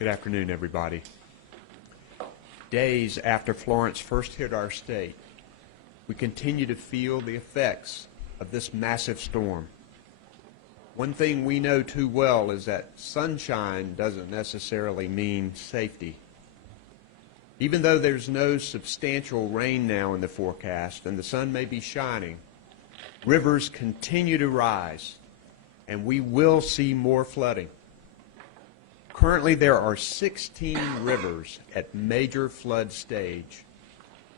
Good afternoon, everybody. Days after Florence first hit our state, we continue to feel the effects of this massive storm. One thing we know too well is that sunshine doesn't necessarily mean safety. Even though there's no substantial rain now in the forecast and the sun may be shining, rivers continue to rise, and we will see more flooding. Currently, there are 16 rivers at major flood stage,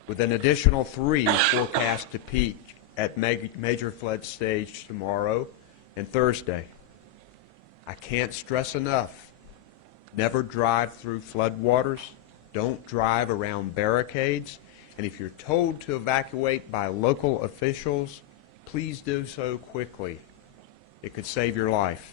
with an additional 3 forecast to peak at major flood stage tomorrow and Thursday. I can't stress enough, never drive through floodwaters, don't drive around barricades, and if you're told to evacuate by local officials, please do so quickly. It could save your life.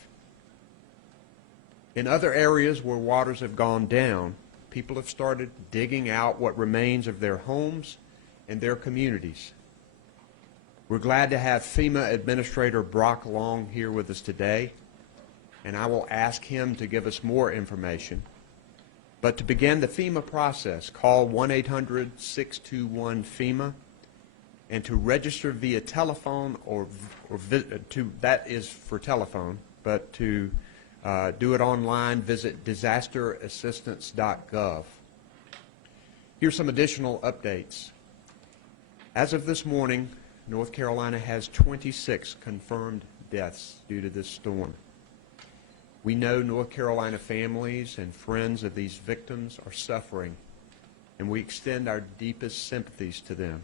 In other areas where waters have gone down, people have started digging out what remains of their homes and their communities. We're glad to have FEMA Administrator Brock Long here with us today, and I will ask him to give us more information. But to begin the FEMA process, call 1-800-621-FEMA, and to register via telephone that is for telephone, but to do it online, visit disasterassistance.gov. Here's some additional updates. As of this morning, North Carolina has 26 confirmed deaths due to this storm. We know North Carolina families and friends of these victims are suffering, and we extend our deepest sympathies to them.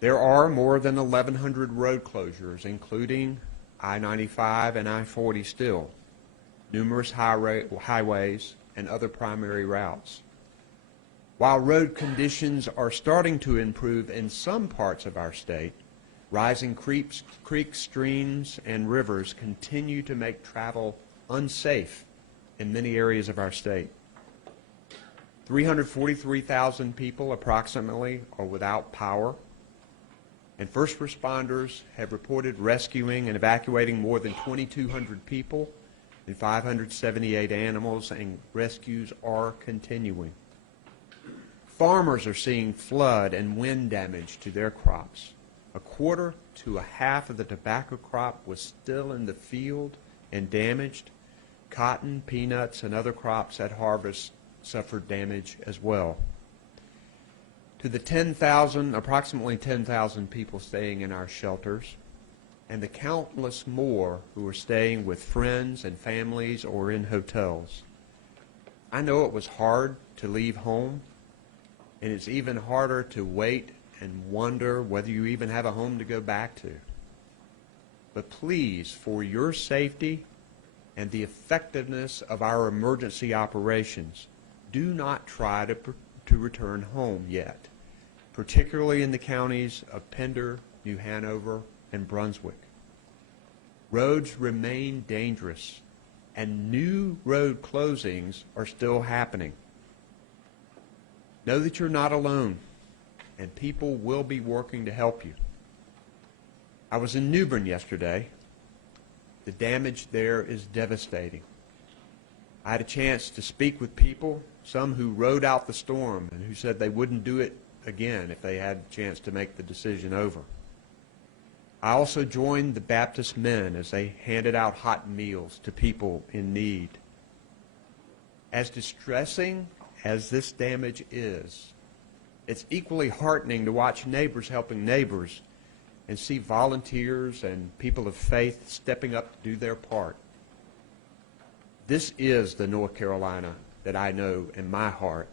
There are more than 1,100 road closures, including I-95 and I-40 still, numerous highways, and other primary routes. While road conditions are starting to improve in some parts of our state, rising creeks, streams, and rivers continue to make travel unsafe in many areas of our state. 343,000 people approximately are without power, and first responders have reported rescuing and evacuating more than 2,200 people and 578 animals, and rescues are continuing. Farmers are seeing flood and wind damage to their crops. A quarter to a half of the tobacco crop was still in the field and damaged. Cotton, peanuts, and other crops at harvest suffered damage as well. To the approximately 10,000 people staying in our shelters, and the countless more who are staying with friends and families or in hotels. I know it was hard to leave home, and it's even harder to wait and wonder whether you even have a home to go back to. But please, for your safety and the effectiveness of our emergency operations, do not try to return home yet, particularly in the counties of Pender, New Hanover, and Brunswick. Roads remain dangerous, and new road closings are still happening. Know that you're not alone, and people will be working to help you. I was in New Bern yesterday. The damage there is devastating. I had a chance to speak with people, some who rode out the storm and who said they wouldn't do it again if they had a chance to make the decision over. I also joined the Baptist men as they handed out hot meals to people in need. As distressing as this damage is, it's equally heartening to watch neighbors helping neighbors and see volunteers and people of faith stepping up to do their part. This is the North Carolina that I know in my heart,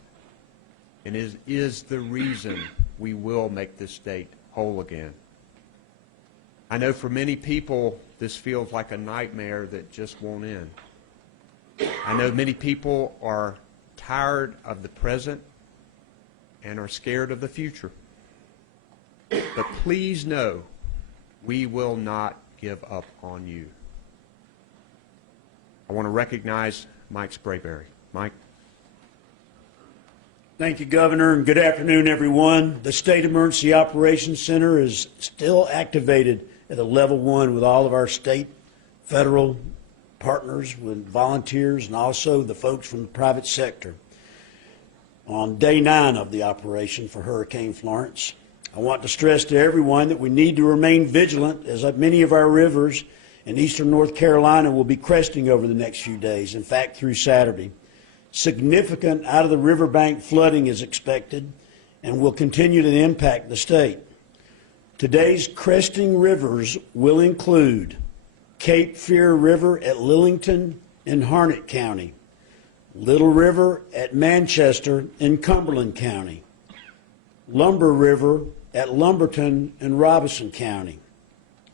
and is the reason we will make this state whole again. I know for many people this feels like a nightmare that just won't end. I know many people are tired of the present and are scared of the future. But please know we will not give up on you. I want to recognize Mike Sprayberry. Mike. Thank you, Governor, and good afternoon, everyone. The State Emergency Operations Center is still activated at a level 1 with all of our state, federal, partners, with volunteers, and also the folks from the private sector on day 9 of the operation for Hurricane Florence. I want to stress to everyone that we need to remain vigilant, as many of our rivers in eastern North Carolina will be cresting over the next few days, in fact through Saturday. Significant out of the riverbank flooding is expected and will continue to impact the state. Today's cresting rivers will include Cape Fear River at Lillington in Harnett County, Little River at Manchester in Cumberland County, Lumber River at Lumberton in Robeson County,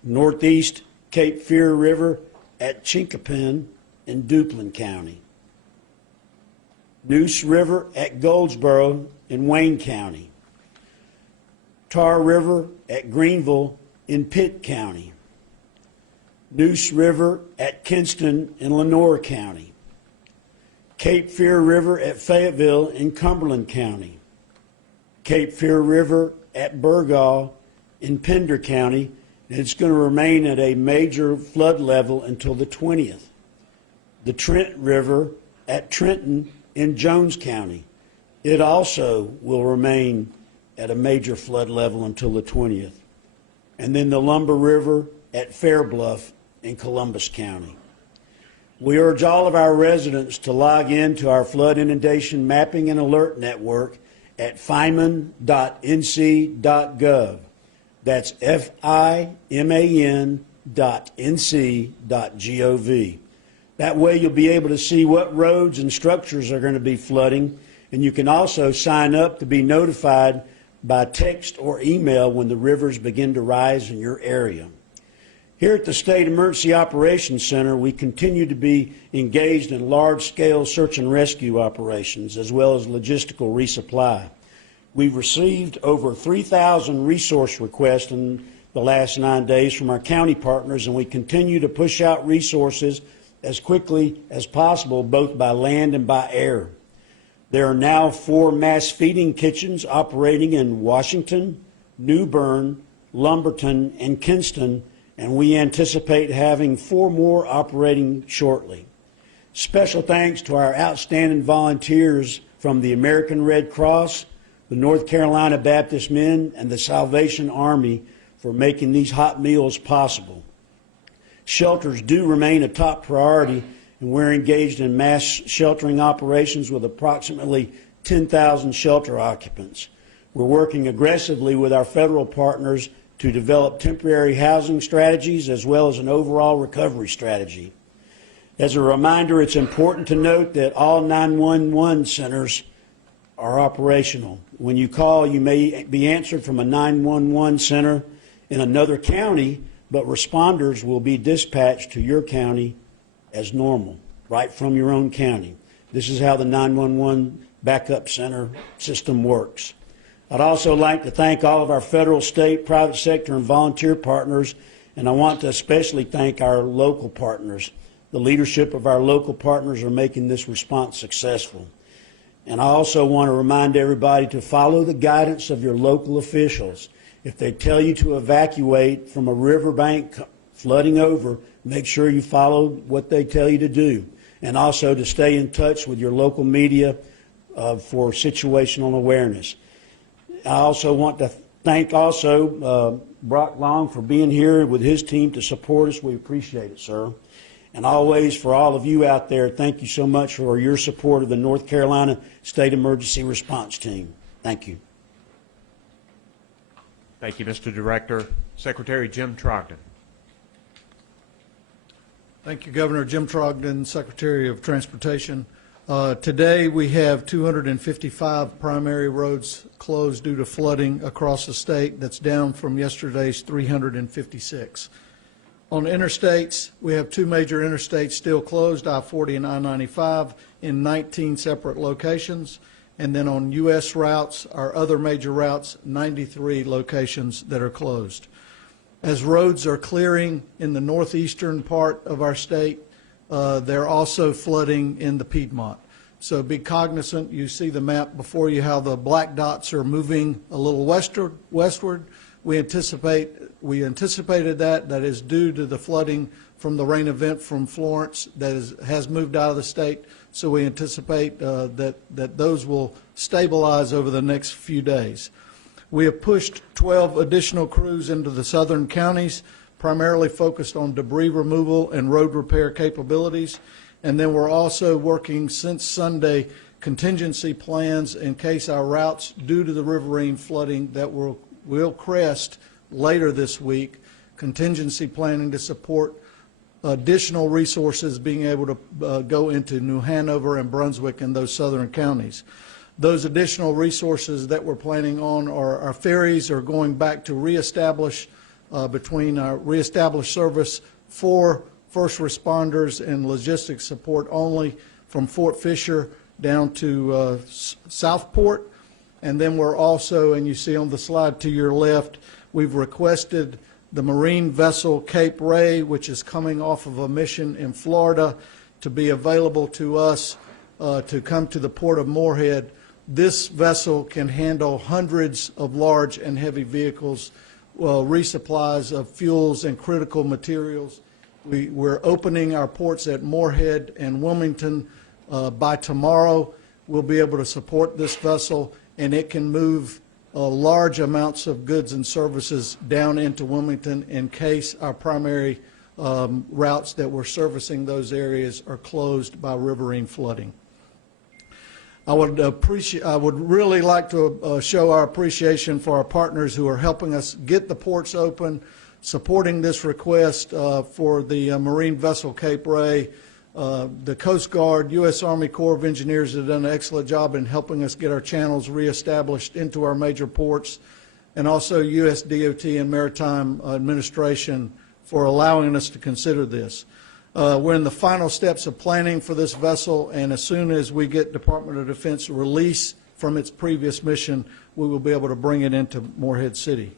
Northeast Cape Fear River at Chinkapin in Duplin County, Neuse River at Goldsboro in Wayne County, Tar River at Greenville in Pitt County, Neuse River at Kinston in Lenoir County, Cape Fear River at Fayetteville in Cumberland County, Cape Fear River at Burgaw in Pender County, and it's going to remain at a major flood level until the 20th. The Trent River at Trenton in Jones County, it also will remain at a major flood level until the 20th. And then the Lumber River at Fairbluff in Columbus County. We urge all of our residents to log in to our flood inundation mapping and alert network at fiman.nc.gov. That's fiman.nc.gov. That way you'll be able to see what roads and structures are going to be flooding, and you can also sign up to be notified by text or email when the rivers begin to rise in your area. Here at the State Emergency Operations Center, we continue to be engaged in large-scale search and rescue operations as well as logistical resupply. We've received over 3,000 resource requests in the last 9 days from our county partners, and we continue to push out resources as quickly as possible, both by land and by air. There are now 4 mass feeding kitchens operating in Washington, New Bern, Lumberton, and Kinston, and we anticipate having 4 more operating shortly. Special thanks to our outstanding volunteers from the American Red Cross, the North Carolina Baptist Men, and the Salvation Army for making these hot meals possible. Shelters do remain a top priority, and we're engaged in mass sheltering operations with approximately 10,000 shelter occupants. We're working aggressively with our federal partners to develop temporary housing strategies as well as an overall recovery strategy. As a reminder, it's important to note that all 911 centers are operational. When you call, you may be answered from a 911 center in another county, but responders will be dispatched to your county as normal, right from your own county. This is how the 911 backup center system works. I'd also like to thank all of our federal, state, private sector, and volunteer partners, and I want to especially thank our local partners. The leadership of our local partners are making this response successful. And I also want to remind everybody to follow the guidance of your local officials. If they tell you to evacuate from a riverbank flooding over, make sure you follow what they tell you to do. And also to stay in touch with your local media for situational awareness. I also want to thank Brock Long for being here with his team to support us. We appreciate it, sir. And always, for all of you out there, thank you so much for your support of the North Carolina State Emergency Response Team. Thank you. Thank you, Mr. Director. Secretary Jim Trogdon. Thank you, Governor. Jim Trogdon, Secretary of Transportation. Today we have 255 primary roads closed due to flooding across the state. That's down from yesterday's 356. On interstates, we have 2 major interstates still closed, I-40 and I-95, in 19 separate locations. And then on U.S. routes, our other major routes, 93 locations that are closed. As roads are clearing in the northeastern part of our state, they're also flooding in the Piedmont. So be cognizant. You see the map before you how the black dots are moving a little westward. We anticipated that is due to the flooding from the rain event from Florence that has moved out of the state. So we anticipate that those will stabilize over the next few days. We have pushed 12 additional crews into the southern counties, primarily focused on debris removal and road repair capabilities. And then we're also working since Sunday contingency plans in case our routes due to the riverine flooding that will crest later this week, contingency planning to support additional resources being able to go into New Hanover and Brunswick and those southern counties. Those additional resources that we're planning on are our ferries are going back to reestablish between our reestablished service for first responders and logistics support only from Fort Fisher down to Southport. And then we're also, and you see on the slide to your left, we've requested the marine vessel Cape Ray, which is coming off of a mission in Florida, to be available to us to come to the port of Morehead. This vessel can handle hundreds of large and heavy vehicles, resupplies of fuels and critical materials. We're opening our ports at Morehead and Wilmington by tomorrow. We'll be able to support this vessel, and it can move large amounts of goods and services down into Wilmington in case our primary routes that we're servicing those areas are closed by riverine flooding. I would really like to show our appreciation for our partners who are helping us get the ports open, supporting this request for the marine vessel Cape Ray. The Coast Guard, U.S. Army Corps of Engineers have done an excellent job in helping us get our channels reestablished into our major ports, and also U.S. DOT and Maritime Administration for allowing us to consider this. We're in the final steps of planning for this vessel, and as soon as we get Department of Defense release from its previous mission, we will be able to bring it into Morehead City.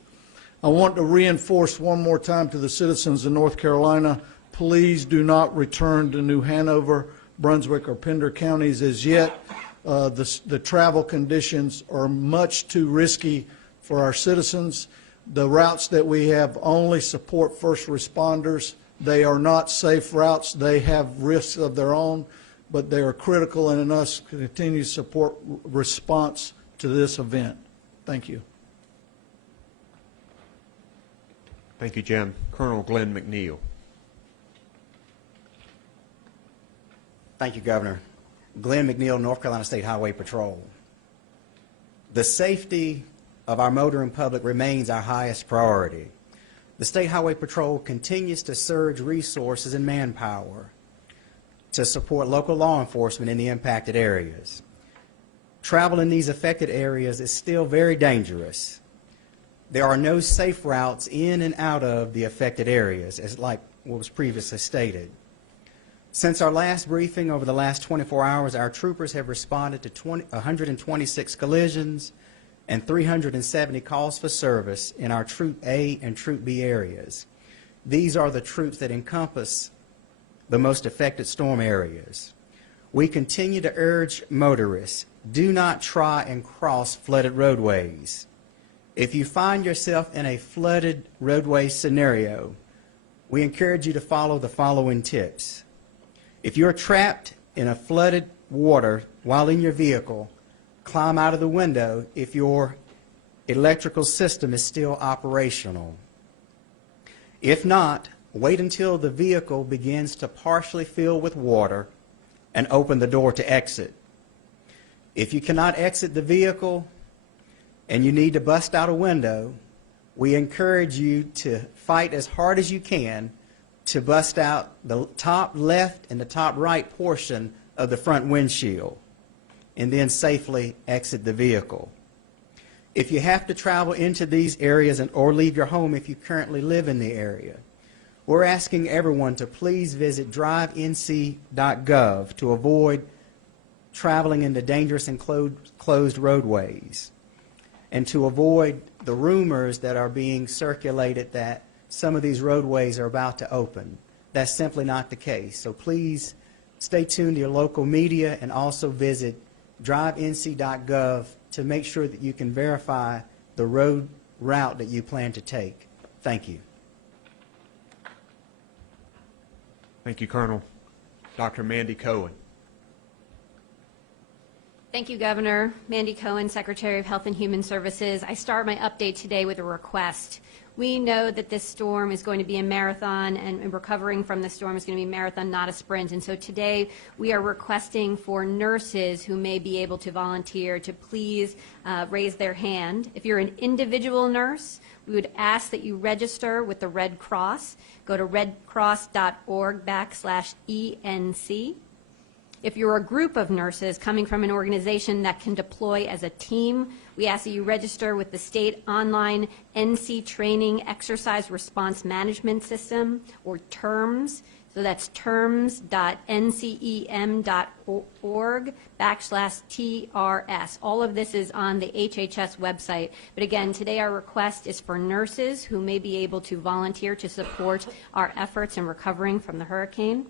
I want to reinforce one more time to the citizens of North Carolina, please do not return to New Hanover, Brunswick, or Pender counties as yet. The travel conditions are much too risky for our citizens. The routes that we have only support first responders. They are not safe routes. They have risks of their own, but they are critical in us to continue to support response to this event. Thank you. Thank you, Jim. Colonel Glenn McNeil. Thank you, Governor. Glenn McNeil, North Carolina State Highway Patrol. The safety of our motoring public remains our highest priority. The State Highway Patrol continues to surge resources and manpower to support local law enforcement in the impacted areas. Travel in these affected areas is still very dangerous. There are no safe routes in and out of the affected areas, as like what was previously stated. Since our last briefing over the last 24 hours, our troopers have responded to 126 collisions and 370 calls for service in our Troop A and Troop B areas. These are the troops that encompass the most affected storm areas. We continue to urge motorists, do not try and cross flooded roadways. If you find yourself in a flooded roadway scenario, we encourage you to follow the following tips. If you're trapped in a flooded water while in your vehicle, climb out of the window if your electrical system is still operational. If not, wait until the vehicle begins to partially fill with water and open the door to exit. If you cannot exit the vehicle and you need to bust out a window, we encourage you to fight as hard as you can to bust out the top left and the top right portion of the front windshield and then safely exit the vehicle. If you have to travel into these areas or leave your home if you currently live in the area, we're asking everyone to please visit drivenc.gov to avoid traveling into dangerous and closed roadways, and to avoid the rumors that are being circulated that some of these roadways are about to open. That's simply not the case. So please stay tuned to your local media and also visit drivenc.gov to make sure that you can verify the road route that you plan to take. Thank you. Thank you, Colonel. Dr. Mandy Cohen. Thank you, Governor. Mandy Cohen, Secretary of Health and Human Services. I start my update today with a request. We know that this storm is going to be a marathon, and recovering from the storm is going to be a marathon, not a sprint. And so today we are requesting for nurses who may be able to volunteer to please raise their hand. If you're an individual nurse, we would ask that you register with the Red Cross. Go to redcross.org/ENC. If you're a group of nurses coming from an organization that can deploy as a team, we ask that you register with the state online NC Training Exercise Response Management System, or TERMS. So that's terms.ncem.org/TRS. All of this is on the HHS website. But again, today our request is for nurses who may be able to volunteer to support our efforts in recovering from the hurricane.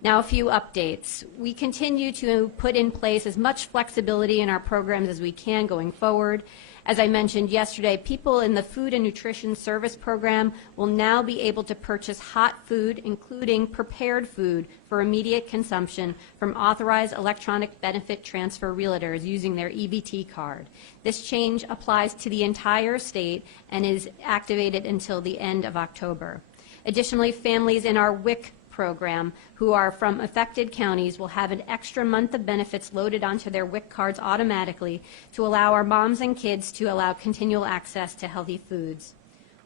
Now, a few updates. We continue to put in place as much flexibility in our programs as we can going forward. As I mentioned yesterday, people in the Food and Nutrition Service Program will now be able to purchase hot food, including prepared food, for immediate consumption from authorized electronic benefit transfer realtors using their EBT card. This change applies to the entire state and is activated until the end of October. Additionally, families in our WIC program who are from affected counties will have an extra month of benefits loaded onto their WIC cards automatically to allow our moms and kids to allow continual access to healthy foods.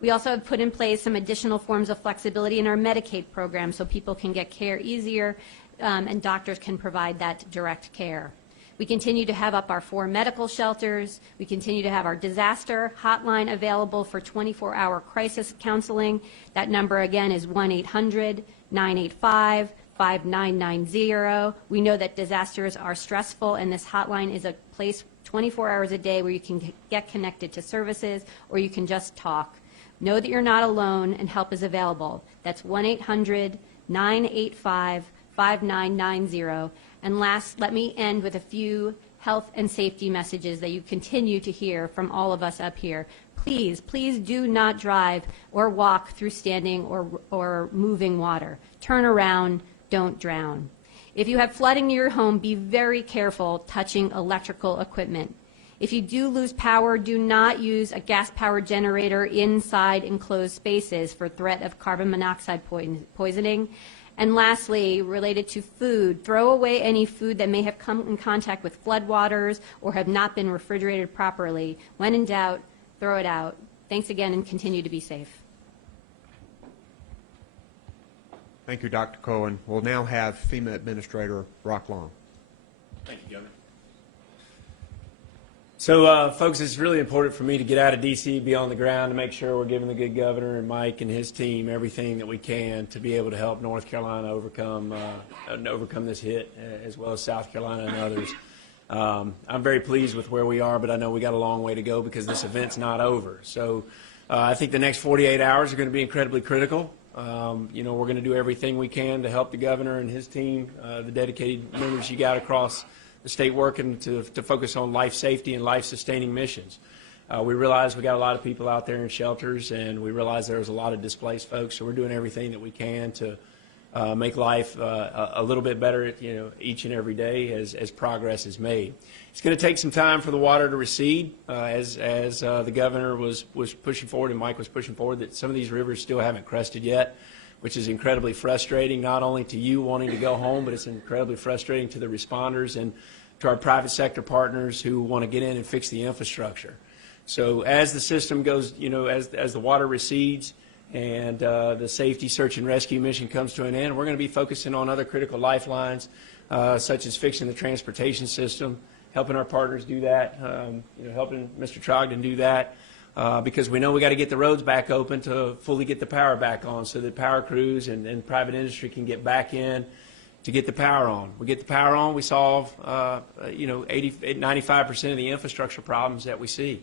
We also have put in place some additional forms of flexibility in our Medicaid program so people can get care easier and doctors can provide that direct care. We continue to have up our 4 medical shelters. We continue to have our disaster hotline available for 24-hour crisis counseling. That number again is 1-800-985-5990. We know that disasters are stressful, and this hotline is a place 24 hours a day where you can get connected to services or you can just talk. Know that you're not alone and help is available. That's 1-800-985-5990. And last, let me end with a few health and safety messages that you continue to hear from all of us up here. Please, please do not drive or walk through standing or moving water. Turn around, don't drown. If you have flooding near your home, be very careful touching electrical equipment. If you do lose power, do not use a gas-powered generator inside enclosed spaces for threat of carbon monoxide poisoning. And lastly, related to food, throw away any food that may have come in contact with floodwaters or have not been refrigerated properly. When in doubt, throw it out. Thanks again, and continue to be safe. Thank you, Dr. Cohen. We'll now have FEMA Administrator Rock Long. Thank you, Governor. So, folks, it's really important for me to get out of D.C., be on the ground to make sure we're giving the good governor and Mike and his team everything that we can to be able to help North Carolina overcome this hit, as well as South Carolina and others. I'm very pleased with where we are, but I know we got a long way to go because this event's not over. So I think the next 48 hours are going to be incredibly critical. We're going to do everything we can to help the governor and his team, the dedicated members you got across the state working to focus on life safety and life-sustaining missions. We realize we got a lot of people out there in shelters, and we realize there's a lot of displaced folks, so we're doing everything that we can to make life a little bit better, each and every day as progress is made. It's going to take some time for the water to recede, as the governor was pushing forward and Mike was pushing forward, that some of these rivers still haven't crested yet, which is incredibly frustrating, not only to you wanting to go home, but it's incredibly frustrating to the responders and to our private sector partners who want to get in and fix the infrastructure. So as the system goes, as the water recedes and the safety search and rescue mission comes to an end, we're going to be focusing on other critical lifelines, such as fixing the transportation system, helping our partners do that, helping Mr. Trogdon do that. Because we know we got to get the roads back open to fully get the power back on so that power crews and private industry can get back in to get the power on. We get the power on, we solve, 95% of the infrastructure problems that we see.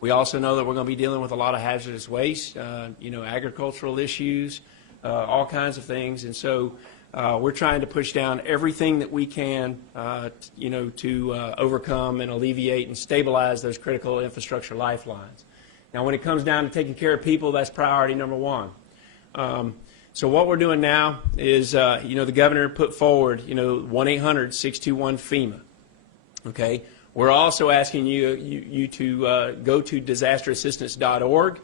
We also know that we're going to be dealing with a lot of hazardous waste, agricultural issues, all kinds of things. And so we're trying to push down everything that we can, to overcome and alleviate and stabilize those critical infrastructure lifelines. Now, when it comes down to taking care of people, that's priority number one. So what we're doing now is, the governor put forward, 1-800-621-FEMA. Okay. We're also asking you to go to disasterassistance.org.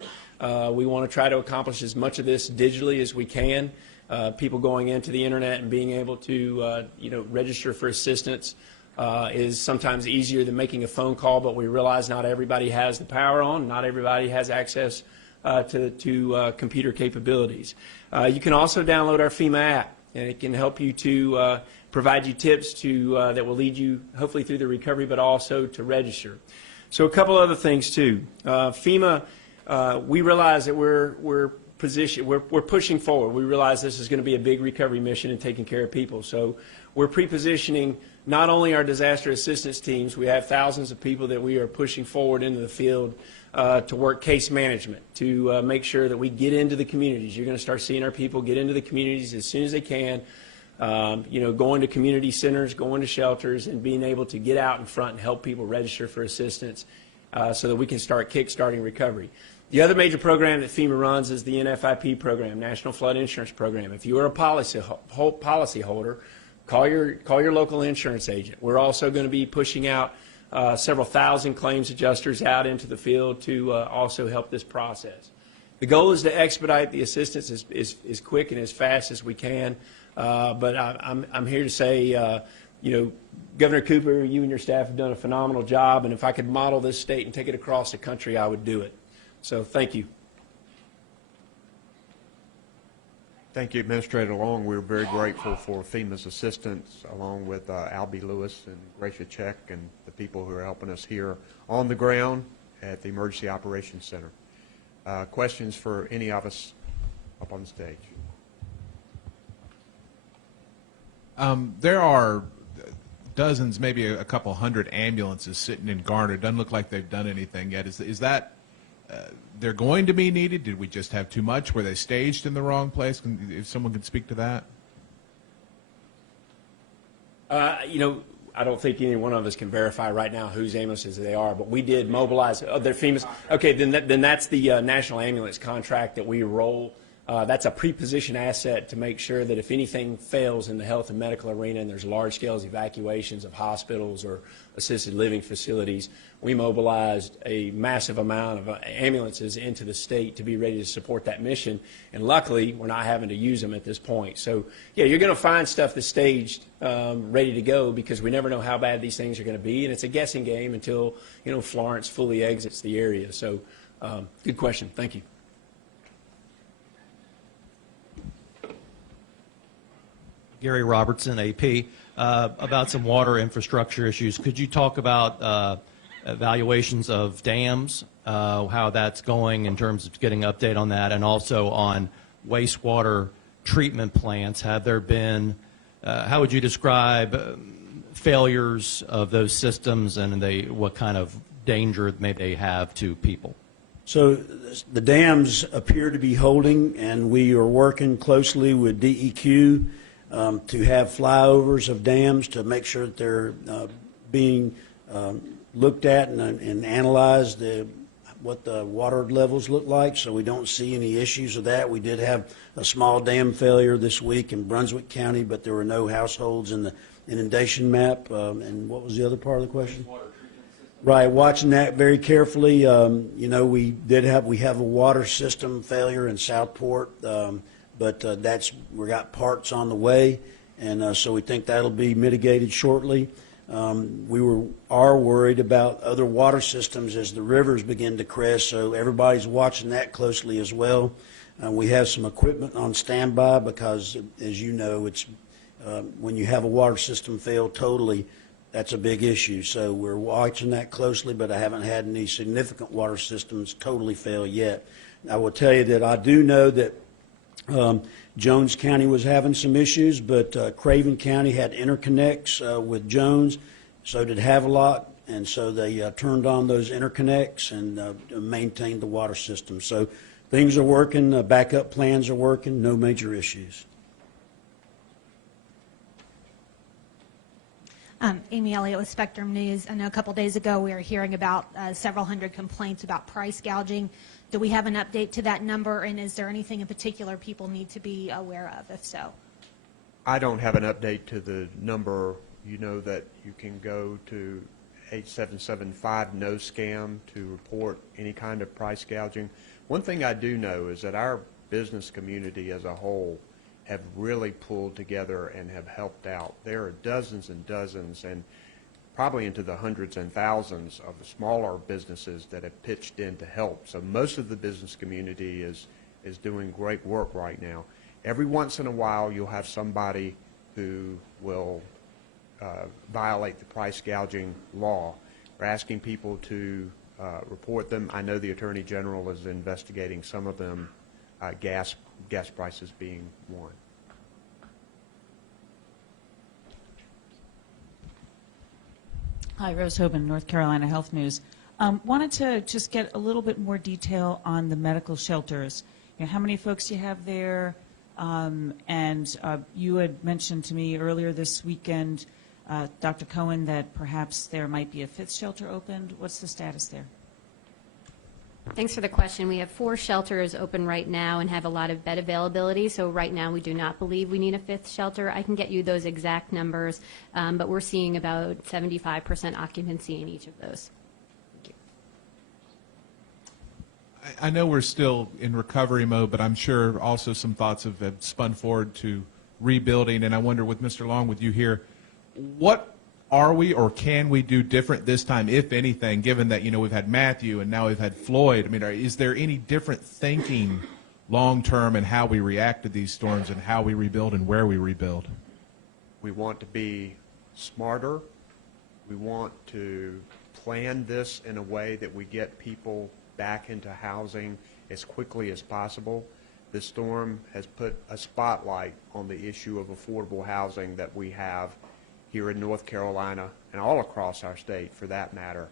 We want to try to accomplish as much of this digitally as we can. People going into the internet and being able to, register for assistance is sometimes easier than making a phone call, but we realize not everybody has the power on, not everybody has access to computer capabilities. You can also download our FEMA app, and it can help you to provide you tips that will lead you hopefully through the recovery, but also to register. So a couple other things too. FEMA, we realize that we're pushing forward. We realize this is going to be a big recovery mission and taking care of people. So we're pre-positioning not only our disaster assistance teams, we have thousands of people that we are pushing forward into the field to work case management, to make sure that we get into the communities. You're going to start seeing our people get into the communities as soon as they can, going to community centers, going to shelters, and being able to get out in front and help people register for assistance so that we can start kick-starting recovery. The other major program that FEMA runs is the NFIP program, National Flood Insurance Program. If you are a policy holder, call your local insurance agent. We're also going to be pushing out several thousand claims adjusters out into the field to also help this process. The goal is to expedite the assistance as quick and as fast as we can. But I'm here to say, Governor Cooper, you and your staff have done a phenomenal job, and if I could model this state and take it across the country, I would do it. So thank you. Thank you, Administrator Long. We're very grateful for FEMA's assistance, along with Albie Lewis and Gracia Check and the people who are helping us here on the ground at the Emergency Operations Center. Questions for any of us up on the stage? There are dozens, maybe a couple hundred ambulances sitting in Garner. Doesn't look like they've done anything yet. Is that they're going to be needed? Did we just have too much? Were they staged in the wrong place? If someone could speak to that. I don't think any one of us can verify right now whose ambulances they are, but we did mobilize. They're FEMA's. Okay, then that's the National Ambulance contract that we roll. That's a pre-position asset to make sure that if anything fails in the health and medical arena and there's large-scale evacuations of hospitals or assisted living facilities, we mobilized a massive amount of ambulances into the state to be ready to support that mission. And luckily, we're not having to use them at this point. So, yeah, you're going to find stuff that's staged, ready to go, because we never know how bad these things are going to be. And it's a guessing game until, Florence fully exits the area. So, good question. Thank you. Gary Robertson, AP, about some water infrastructure issues. Could you talk about evaluations of dams, how that's going in terms of getting an update on that, and also on wastewater treatment plants? Have there been, how would you describe failures of those systems, and what kind of danger may they have to people? So the dams appear to be holding, and we are working closely with DEQ to have flyovers of dams to make sure that they're being looked at and analyzed, what the water levels look like, so we don't see any issues with that. We did have a small dam failure this week in Brunswick County, but there were no households in the inundation map. And what was the other part of the question? Right, watching that very carefully. We have a water system failure in Southport. But we got parts on the way, and so we think that'll be mitigated shortly. We are worried about other water systems as the rivers begin to crest, so everybody's watching that closely as well. We have some equipment on standby because, as you know, it's when you have a water system fail totally, that's a big issue. So we're watching that closely, but I haven't had any significant water systems totally fail yet. I will tell you that I do know that Jones County was having some issues, but Craven County had interconnects with Jones, so did Havelock, and so they turned on those interconnects and maintained the water system. So things are working, backup plans are working, no major issues. Amy Elliott with Spectrum News. I know a couple days ago we were hearing about several hundred complaints about price gouging. Do we have an update to that number, and is there anything in particular people need to be aware of, if so? I don't have an update to the number. You know that you can go to 8775-NO-SCAM to report any kind of price gouging. One thing I do know is that our business community as a whole have really pulled together and have helped out. There are dozens and dozens, and probably into the hundreds and thousands of the smaller businesses that have pitched in to help. So most of the business community is doing great work right now. Every once in a while, you'll have somebody who will violate the price gouging law. We're asking people to report them. I know the Attorney General is investigating some of them, gas prices being one. Hi, Rose Hoban, North Carolina Health News. Wanted to just get a little bit more detail on the medical shelters. You know, how many folks you have there? And you had mentioned to me earlier this weekend, Dr. Cohen, that perhaps there might be a fifth shelter opened. What's the status there? Thanks for the question. We have 4 shelters open right now and have a lot of bed availability. So right now we do not believe we need a 5th shelter. I can get you those exact numbers, but we're seeing about 75% occupancy in each of those. Thank you. I know we're still in recovery mode, but I'm sure also some thoughts have spun forward to rebuilding. And I wonder, with Mr. Long, with you here, what are we or can we do different this time, if anything, given that, you know, we've had Matthew and now we've had Floyd? I mean, is there any different thinking long-term in how we react to these storms and how we rebuild and where we rebuild? We want to be smarter. We want to plan this in a way that we get people back into housing as quickly as possible. This storm has put a spotlight on the issue of affordable housing that we have here in North Carolina and all across our state, for that matter.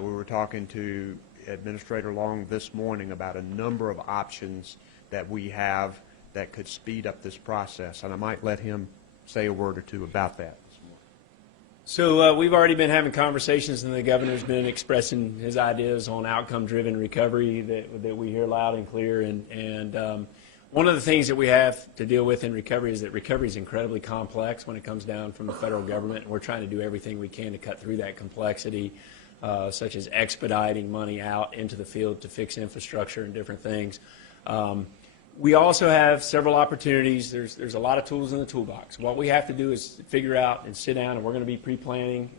We were talking to Administrator Long this morning about a number of options that we have that could speed up this process, and I might let him say a word or two about that. So we've already been having conversations, and the governor's been expressing his ideas on outcome-driven recovery that we hear loud and clear. And one of the things that we have to deal with in recovery is that recovery is incredibly complex when it comes down from the federal government, and we're trying to do everything we can to cut through that complexity, such as expediting money out into the field to fix infrastructure and different things. We also have several opportunities. There's a lot of tools in the toolbox. What we have to do is figure out and sit down, and we're going to be pre-planning,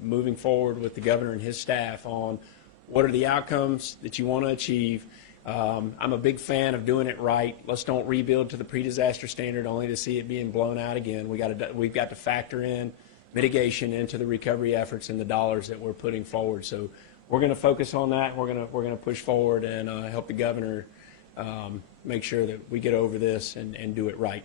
moving forward with the governor and his staff on what are the outcomes that you want to achieve. I'm a big fan of doing it right. Let's don't rebuild to the pre-disaster standard only to see it being blown out again. We've got to factor in mitigation into the recovery efforts and the dollars that we're putting forward. So we're going to focus on that. We're going to push forward and help the governor make sure that we get over this and do it right.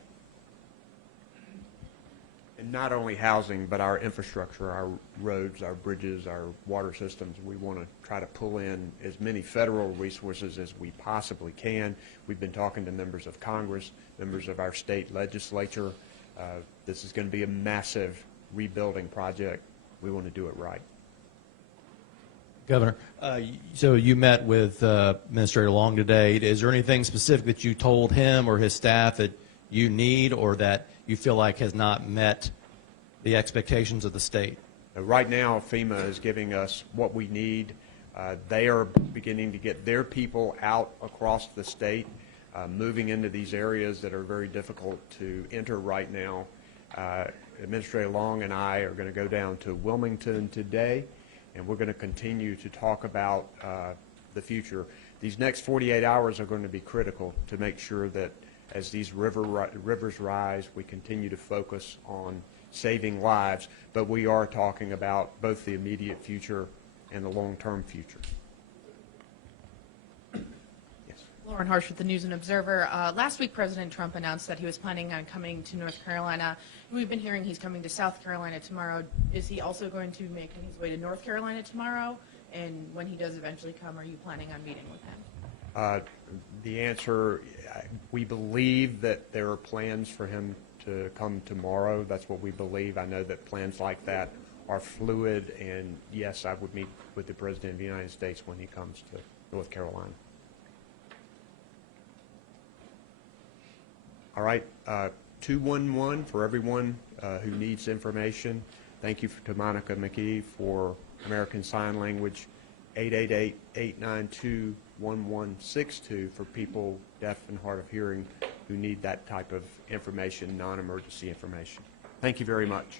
And not only housing, but our infrastructure, our roads, our bridges, our water systems. We want to try to pull in as many federal resources as we possibly can. We've been talking to members of Congress, members of our state legislature. This is going to be a massive rebuilding project. We want to do it right. Governor, so you met with Administrator Long today. Is there anything specific that you told him or his staff that you need or that you feel like has not met the expectations of the state? Right now, FEMA is giving us what we need. They are beginning to get their people out across the state, moving into these areas that are very difficult to enter right now. Administrator Long and I are going to go down to Wilmington today, and we're going to continue to talk about the future. These next 48 hours are going to be critical to make sure that as these rivers rise, we continue to focus on saving lives, but we are talking about both the immediate future and the long-term future. Yes. Lauren Harsh with the News and Observer. Last week, President Trump announced that he was planning on coming to North Carolina. We've been hearing he's coming to South Carolina tomorrow. Is he also going to make his way to North Carolina tomorrow? And when he does eventually come, are you planning on meeting with him? The answer, we believe that there are plans for him to come tomorrow. That's what we believe. I know that plans like that are fluid, and yes, I would meet with the President of the United States when he comes to North Carolina. All right, 211 for everyone who needs information. Thank you to Monica McKee for American Sign Language. 888-892-1162 for people deaf and hard of hearing who need that type of information, non-emergency information. Thank you very much.